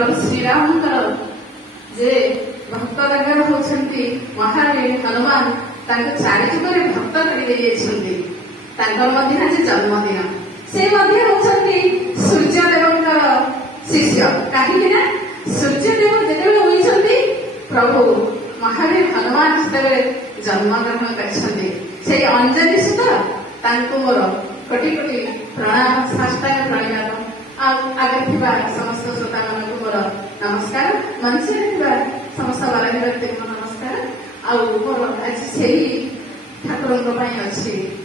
प्रभु श्रीरामଙ୍କର जे भक्त होती महावीर हनुमान चारिजुगरे भक्त आज जन्मदिन से होती सूर्यदेव शिष्य कहीं सूर्यदेव जो प्रभु महावीर हनुमान से जन्मग्रहण कर अंजलि सुत मोर कोटि कोटि प्रणाम साष्टांग प्रणिपात आगे समस्त श्रोता मान मोर नमस्कार मंच समस्त बालाजी व्यक्ति नमस्कार आर आज से ठाकुर अच्छी